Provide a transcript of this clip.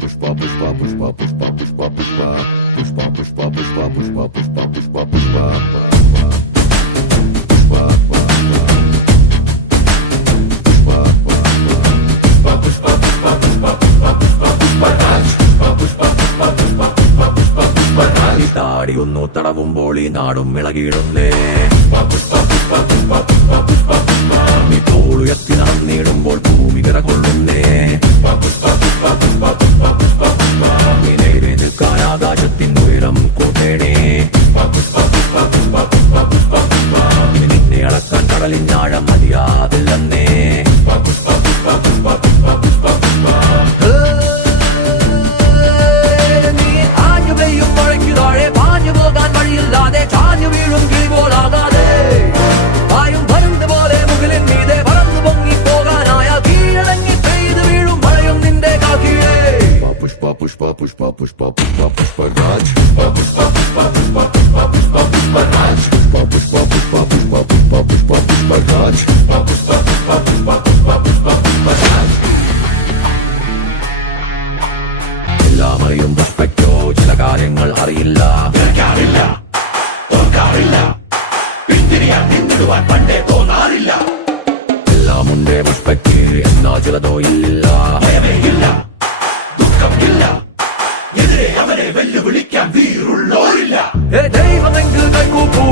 pushpa pushpa pushpa pushpa pushpa pushpa pushpa pushpa pushpa pushpa pushpa pushpa pushpa താടിയൊന്നു തടവുമ്പോൾ ഈ നാടും ഇളകിയിടുന്നേ തോളുയർത്തി നടന്നിടുമ്പോൾ ഭൂമി വിറകൊള്ളുന്നേ നിൽക്കാൻ ആകാശത്തിൻ ഉയരം കൂട്ടേണേ നിന്നെ അളക്കാൻ കടലിനാഴം മതിയാതില്ലെന്നേ Pushpa pushpa pushpa pushpa pushpa raj pushpa pushpa pushpa pushpa pushpa pushpa pushpa raj pushpa pushpa pushpa pushpa pushpa pushpa pushpa raj pushpa pushpa pushpa pushpa pushpa pushpa pushpa raj എല്ലാം അറിയും പുഷ്പയ്ക്കോ ചില കാര്യങ്ങൾ അറിയില്ല ഓർക്കാറില്ല പിന്തിരിയാൻ നിന്നിടുവാൻ പണ്ടേ തോന്നാറില്ല എല്ലാം ഉണ്ടേ പുഷ്പയ്ക്ക് എന്നാ ചിലതോ ഇല്ലില്ല ഭയമേ ഇല്ല ദുഃഖമില്ല എതിരെ അവരെ വെല്ലുവിളിക്കാൻ വീറുള്ളോരില്ല ദൈവമെങ്കിൽ കൈകൂപ്പൂ